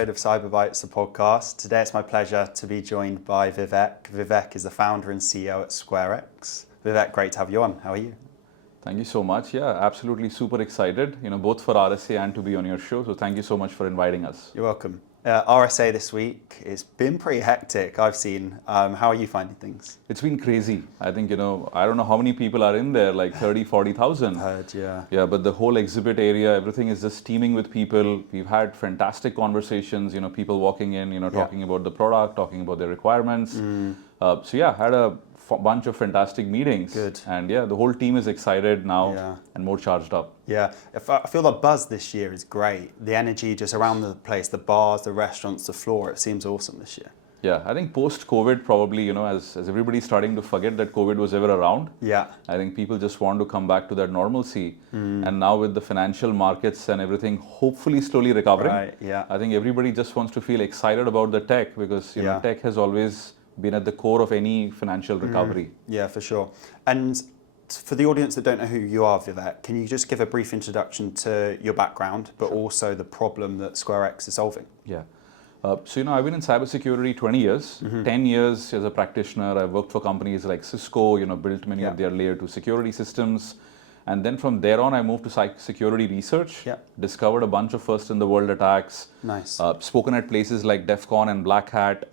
episode of CyberBytes, the podcast. Today it's my pleasure to be joined by Vivek. Vivek is the founder and CEO at SquareX. Vivek, great to have you on. How are you? Thank you so much. Yeah, absolutely super excited, both for RSA and to be on your show. So thank you so much for inviting us. You're welcome. RSA this week, it's been pretty hectic, I've seen. How are you finding things? It's been crazy. I think, I don't know how many people are in there, like 30, 40,000. Heard, yeah. Yeah, but the whole exhibit area, everything is just teeming with people. We've had fantastic conversations, people walking in, talking about the product, talking about their requirements. So yeah, had a bunch of fantastic meetings. Good. And yeah, the whole team is excited now and more charged up. Yeah, I feel the buzz this year is great. The energy just around the place, the bars, the restaurants, the floor, it seems awesome this year. Yeah, I think post-COVID probably, as everybody's starting to forget that COVID was ever around. Yeah. I think people just want to come back to that normalcy. And now with the financial markets and everything hopefully slowly recovering, Right, yeah. I think everybody just wants to feel excited about the tech because tech has always been at the core of any financial recovery. Yeah, for sure. And for the audience that don't know who you are, Vivek, can you just give a brief introduction to your background, but also the problem that SquareX is solving? Yeah. So, I've been in cybersecurity 20 years, 10 years as a practitioner. I've worked for companies like Cisco, built many of their layer 2 security systems. And then from there on, I moved to security research, discovered a bunch of first in the world attacks, spoken at places like DEF CON and Black Hat.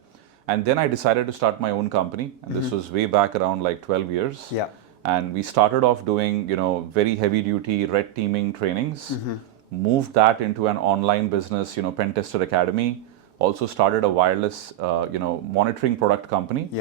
And then I decided to start my own company. And this was way back around like 12 years. Yeah. And we started off doing, very heavy duty red teaming trainings, moved that into an online business, Pen Tester Academy, also started a wireless, monitoring product company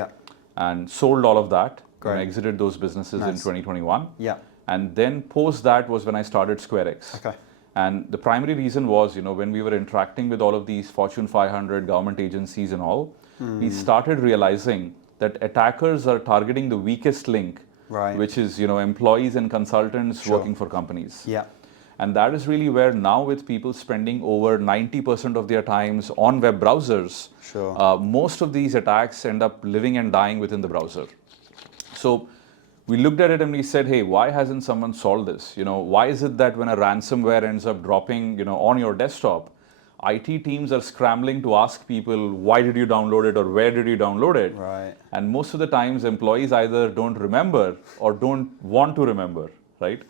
and sold all of that. And exited those businesses in 2021. Yeah. And then post that was when I started SquareX. Okay. And the primary reason was, when we were interacting with all of these Fortune 500 government agencies and all, we started realizing that attackers are targeting the weakest link, which is, employees and consultants working for companies. Yeah. And that is really where now with people spending over 90% of their times on web browsers, most of these attacks end up living and dying within the browser. So we looked at it and we said, hey, why hasn't someone solved this? Why is it that when a ransomware ends up dropping, on your desktop, IT teams are scrambling to ask people, why did you download it or where did you download it? Right. And most of the times employees either don't remember or don't want to remember, right?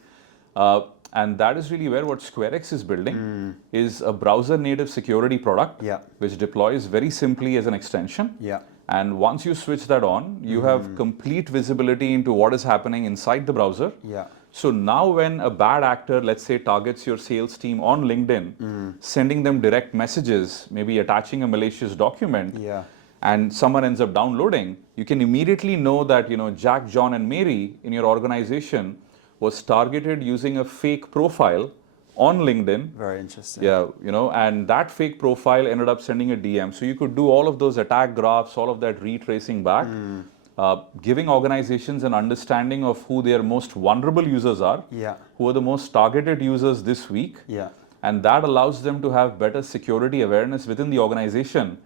And that is really where what SquareX is building is a browser native security product, which deploys very simply as an extension. Yeah. And once you switch that on, you have complete visibility into what is happening inside the browser. Yeah. So now when a bad actor, let's say, targets your sales team on LinkedIn, sending them direct messages, maybe attaching a malicious document, and someone ends up downloading, you can immediately know that, Jack, John, and Mary in your organization was targeted using a fake profile on LinkedIn. Very interesting. Yeah, and that fake profile ended up sending a DM. So you could do all of those attack graphs, all of that retracing back, giving organizations an understanding of who their most vulnerable users are, who are the most targeted users this week. Yeah. And that allows them to have better security awareness within the organization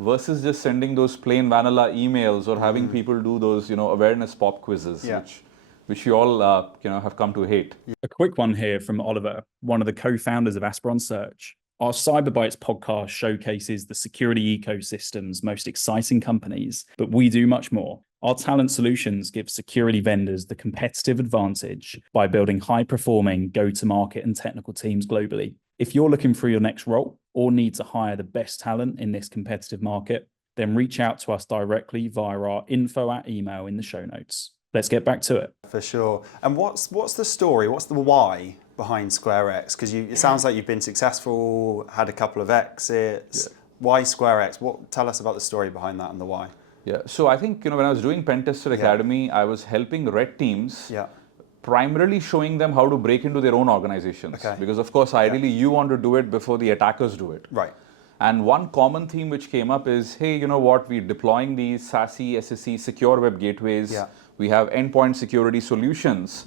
versus just sending those plain vanilla emails or having people do those, awareness pop quizzes, which you all, have come to hate. A quick one here from Oliver, one of the co-founders of Asperon Search. Our CyberBytes podcast showcases the security ecosystem's most exciting companies, but we do much more. Our talent solutions give security vendors the competitive advantage by building high-performing go-to-market and technical teams globally. If you're looking for your next role or need to hire the best talent in this competitive market, then reach out to us directly via our info@email in the show notes. Let's get back to it. For sure. And what's the story? What's the why behind SquareX? Because it sounds like you've been successful, had a couple of exits. Why SquareX? Tell us about the story behind that and the why. Yeah. So I think when I was doing Pen Tester Academy, I was helping red teams. Primarily showing them how to break into their own organizations. Because of course, ideally you want to do it before the attackers do it. Right. And one common theme which came up is, hey, you know what, we're deploying these SASE, SSE, secure web gateways. We have endpoint security solutions.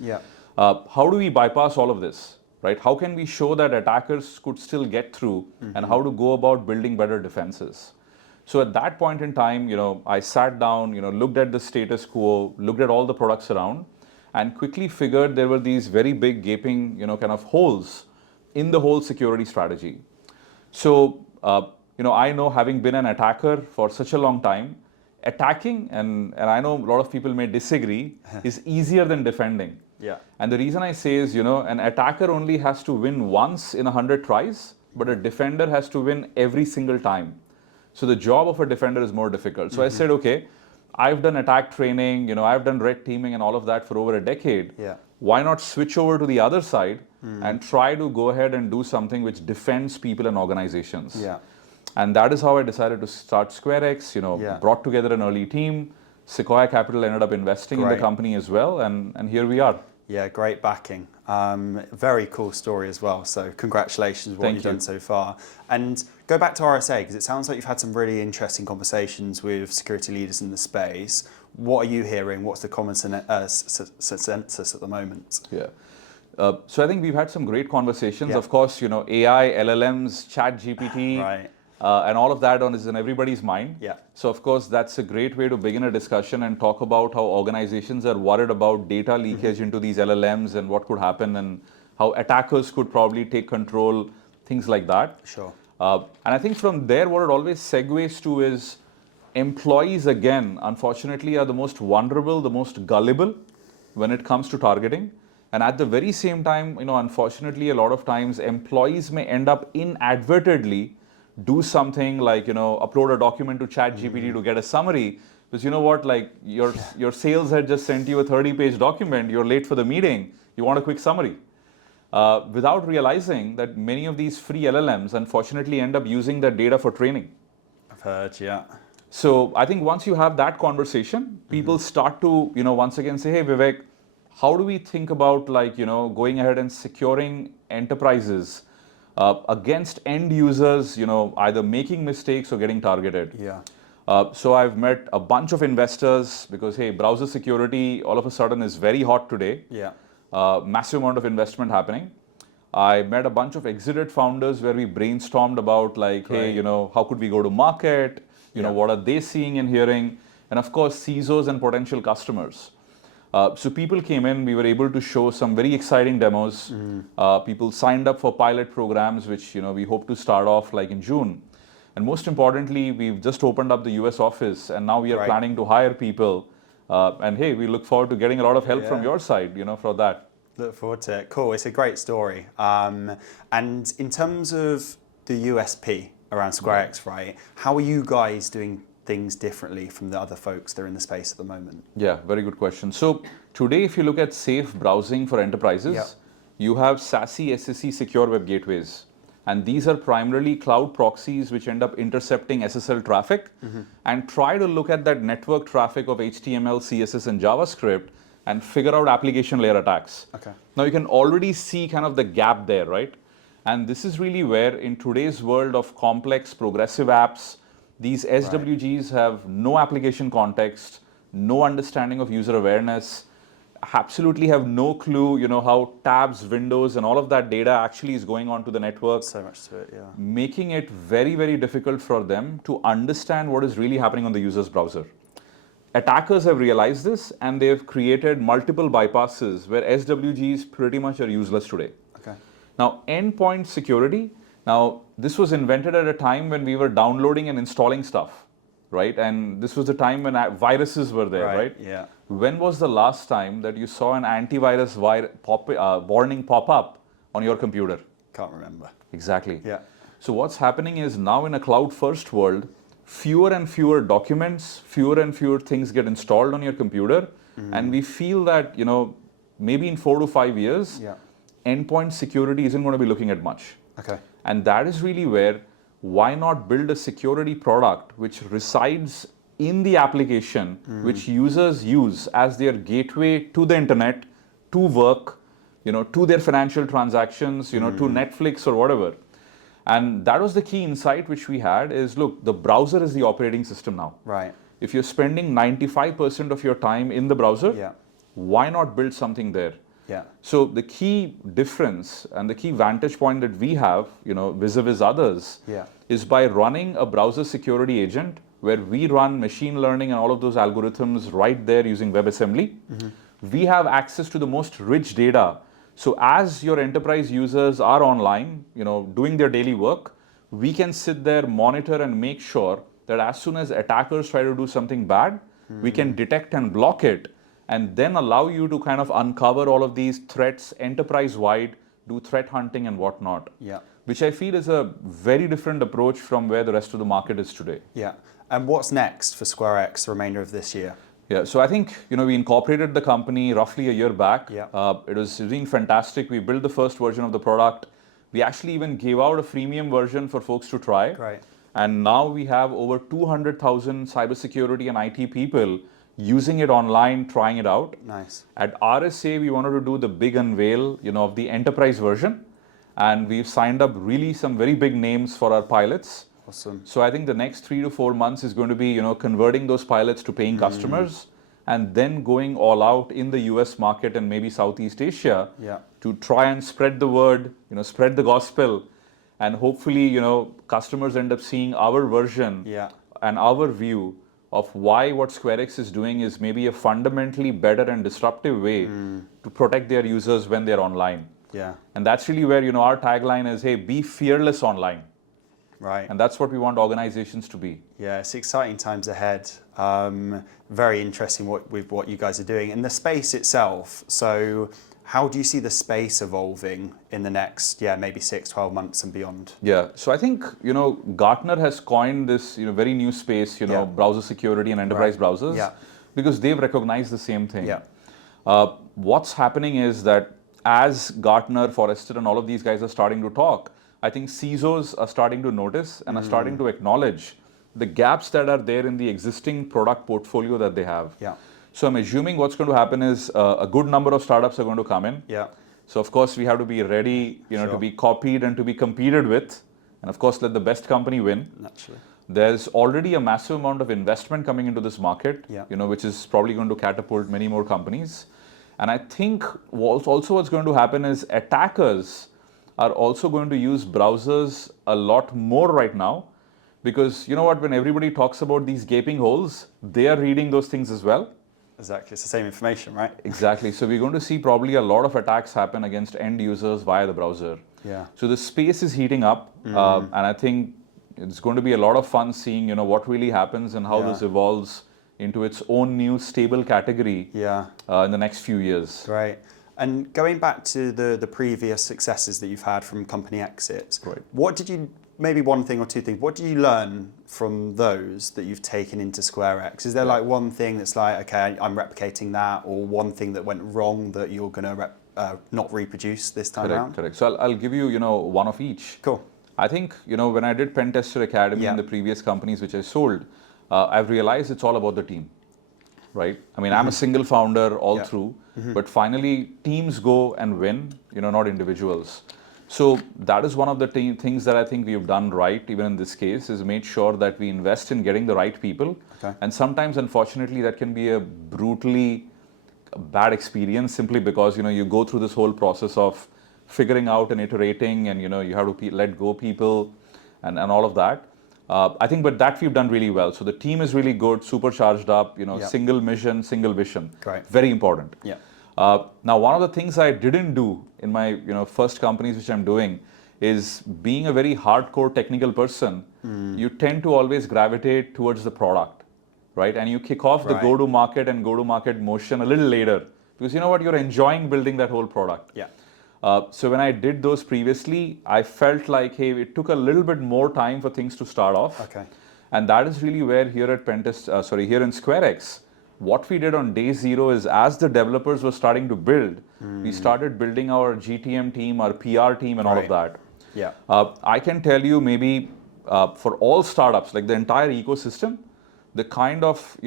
How do we bypass all of this, right? How can we show that attackers could still get through and how to go about building better defenses? So at that point in time, I sat down, looked at the status quo, looked at all the products around, and quickly figured there were these very big gaping, kind of holes in the whole security strategy. So I know, having been an attacker for such a long time, attacking, and I know a lot of people may disagree, is easier than defending. Yeah. And the reason I say is, an attacker only has to win once in 100 tries, but a defender has to win every single time. So the job of a defender is more difficult. So I said, okay, I've done attack training, I've done red teaming and all of that for over a decade. Yeah. Why not switch over to the other side and try to go ahead and do something which defends people and organizations? Yeah. And that is how I decided to start SquareX, brought together an early team. Sequoia Capital ended up investing in the company as well, and here we are. Yeah, great backing. Very cool story as well. So congratulations on what you've done so far. And go back to RSA, because it sounds like you've had some really interesting conversations with security leaders in the space. What are you hearing? What's the common consensus at the moment? Yeah. So I think we've had some great conversations. Of course, AI, LLMs, ChatGPT, right. And all of that is in everybody's mind. Yeah. So of course, that's a great way to begin a discussion and talk about how organizations are worried about data leakage into these LLMs and what could happen and how attackers could probably take control, things like that. Sure. And I think from there, what it always segues to is employees, again, unfortunately, are the most vulnerable, the most gullible when it comes to targeting. And at the very same time, unfortunately, a lot of times employees may end up inadvertently do something like, upload a document to ChatGPT to get a summary. Because like your sales had just sent you a 30-page document, you're late for the meeting, you want a quick summary. Without realizing that many of these free LLMs, unfortunately, end up using that data for training. I've heard, yeah. So I think once you have that conversation, people start to, once again say, hey, Vivek, how do we think about going ahead and securing enterprises against end users, either making mistakes or getting targeted? Yeah. So I've met a bunch of investors because, hey, browser security all of a sudden is very hot today. Yeah. Massive amount of investment happening. I met a bunch of exited founders where we brainstormed about hey, how could we go to market? What are they seeing and hearing? And of course, CISOs and potential customers. So people came in, we were able to show some very exciting demos. People signed up for pilot programs, which we hope to start off in June. And most importantly, we've just opened up the US office, and now we are planning to hire people. And hey, we look forward to getting a lot of help from your side, for that. Look forward to it. Cool, it's a great story. And in terms of the USP around SquareX, right? How are you guys doing things differently from the other folks that are in the space at the moment? Yeah, very good question. So today, if you look at safe browsing for enterprises, you have SASE, SSE secure web gateways. And these are primarily cloud proxies which end up intercepting SSL traffic and try to look at that network traffic of HTML, CSS, and JavaScript and figure out application layer attacks. Okay. Now you can already see kind of the gap there, right? And this is really where in today's world of complex progressive apps, these SWGs have no application context, no understanding of user awareness, absolutely have no clue, how tabs, windows, and all of that data actually is going onto the network. So much to it, yeah. Making it very, very difficult for them to understand what is really happening on the user's browser. Attackers have realized this, and they've created multiple bypasses where SWGs pretty much are useless today. Okay. Now, endpoint security. Now, this was invented at a time when we were downloading and installing stuff, right? And this was the time when viruses were there, right? Yeah. When was the last time that you saw an antivirus warning pop up on your computer? Can't remember. Exactly. Yeah. So what's happening is now in a cloud-first world, fewer and fewer documents, fewer and fewer things get installed on your computer. And we feel that, maybe in 4 to 5 years, endpoint security isn't going to be looking at much. Okay. And that is really where, why not build a security product which resides in the application, which users use as their gateway to the internet, to work, to their financial transactions, to Netflix or whatever. And that was the key insight which we had is, look, the browser is the operating system now. Right. If you're spending 95% of your time in the browser, why not build something there? Yeah. So the key difference and the key vantage point that we have, vis-a-vis others, is by running a browser security agent where we run machine learning and all of those algorithms right there using WebAssembly. We have access to the most rich data. So as your enterprise users are online, doing their daily work, we can sit there, monitor and make sure that as soon as attackers try to do something bad, we can detect and block it, and then allow you to kind of uncover all of these threats enterprise-wide, do threat hunting and whatnot. Yeah. Which I feel is a very different approach from where the rest of the market is today. Yeah. And what's next for SquareX the remainder of this year? Yeah, so I think, we incorporated the company roughly a year back. Yeah. It was doing fantastic. We built the first version of the product. We actually even gave out a freemium version for folks to try. Great. And now we have over 200,000 cybersecurity and IT people using it online, trying it out. Nice. At RSA, we wanted to do the big unveil, of the enterprise version. And we've signed up really some very big names for our pilots. Awesome. So I think the next 3 to 4 months is going to be, converting those pilots to paying customers, and then going all out in the US market and maybe Southeast Asia to try and spread the word, spread the gospel, and hopefully, customers end up seeing our version and our view of why what SquareX is doing is maybe a fundamentally better and disruptive way to protect their users when they're online. Yeah. And that's really where, our tagline is, hey, be fearless online. Right. And that's what we want organizations to be. Yeah, it's exciting times ahead. Very interesting what you guys are doing. In the space itself, so how do you see the space evolving in the next, maybe 6, 12 months and beyond? Yeah, so I think, Gartner has coined this, very new space, browser security and enterprise browsers, because they've recognized the same thing. Yeah. What's happening is that as Gartner, Forrester, and all of these guys are starting to talk, I think CISOs are starting to notice and are starting to acknowledge the gaps that are there in the existing product portfolio that they have. Yeah. So I'm assuming what's going to happen is a good number of startups are going to come in. Yeah. So of course we have to be ready, to be copied and to be competed with, and of course let the best company win. Naturally. There's already a massive amount of investment coming into this market, which is probably going to catapult many more companies. And I think also what's going to happen is attackers are also going to use browsers a lot more right now, because when everybody talks about these gaping holes, they are reading those things as well. Exactly, it's the same information, right? Exactly. So we're going to see probably a lot of attacks happen against end users via the browser. Yeah. So the space is heating up, and I think it's going to be a lot of fun seeing what really happens and how this evolves into its own new stable category in the next few years. Great. And going back to the previous successes that you've had from company exits, what did you, maybe one thing or two things, what did you learn from those that you've taken into SquareX? Is there like one thing that's like, okay, I'm replicating that, or one thing that went wrong that you're going to not reproduce this time around? Correct. So I'll give you, one of each. Cool. I think, when I did Pen Tester Academy in the previous companies which I sold, I've realized it's all about the team, right? I mean, I'm a single founder all through, but finally teams go and win, not individuals. So that is one of the things that I think we've done right, even in this case, is made sure that we invest in getting the right people. Okay. And sometimes, unfortunately, that can be a brutally bad experience, simply because, you go through this whole process of figuring out and iterating, and, you have to let go people and all of that. I think, but that we've done really well. So the team is really good, super charged up, single mission, single vision. Great. Very important. Yeah. Now, one of the things I didn't do in my first companies which I'm doing is, being a very hardcore technical person, you tend to always gravitate towards the product, right? And you kick off the go-to-market motion a little later, because you're enjoying building that whole product. Yeah. So when I did those previously, I felt like, hey, it took a little bit more time for things to start off. Okay. And that is really where here at here in SquareX, what we did on day zero is, as the developers were starting to build, we started building our GTM team, our PR team, and all of that. Yeah. I can tell you, maybe for all startups, like the entire ecosystem, the kind of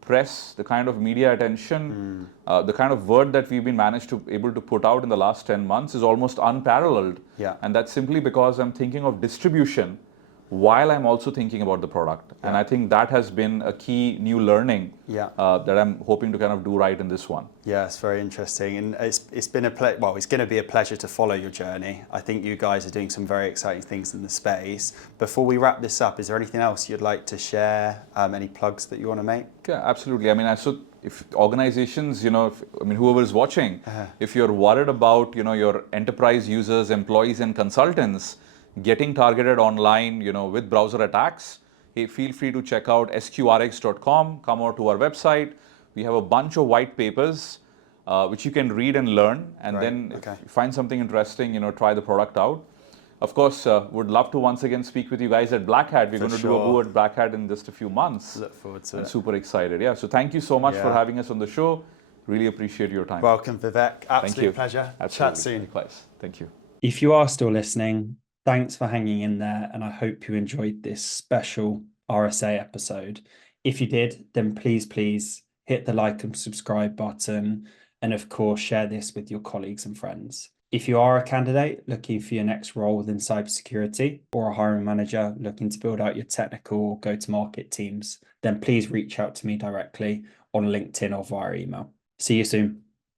press, the kind of media attention, the kind of word that we've been able to put out in the last 10 months is almost unparalleled. Yeah. And that's simply because I'm thinking of distribution while I'm also thinking about the product. And I think that has been a key new learning that I'm hoping to kind of do right in this one. Yeah, it's very interesting, and it's been it's going to be a pleasure to follow your journey. I think you guys are doing some very exciting things in the space. Before we wrap this up, is there anything else you'd like to share? Any plugs that you want to make? Yeah, absolutely. I mean, if organizations, whoever is watching, if you're worried about, your enterprise users, employees, and consultants, getting targeted online, with browser attacks, hey, feel free to check out sqrx.com, come over to our website. We have a bunch of white papers which you can read and learn, and then if you find something interesting, try the product out. Of course, would love to once again speak with you guys at Black Hat. We're going to do a boo at Black Hat in just a few months. Look forward to it. Super excited. Yeah. So thank you so much for having us on the show. Really appreciate your time. Welcome, Vivek. Absolute pleasure. Absolutely. Chat soon. Likewise. Thank you. If you are still listening, thanks for hanging in there, and I hope you enjoyed this special RSA episode. If you did, then please hit the like and subscribe button, and of course, share this with your colleagues and friends. If you are a candidate looking for your next role within cybersecurity, or a hiring manager looking to build out your technical or go-to-market teams, then please reach out to me directly on LinkedIn or via email. See you soon.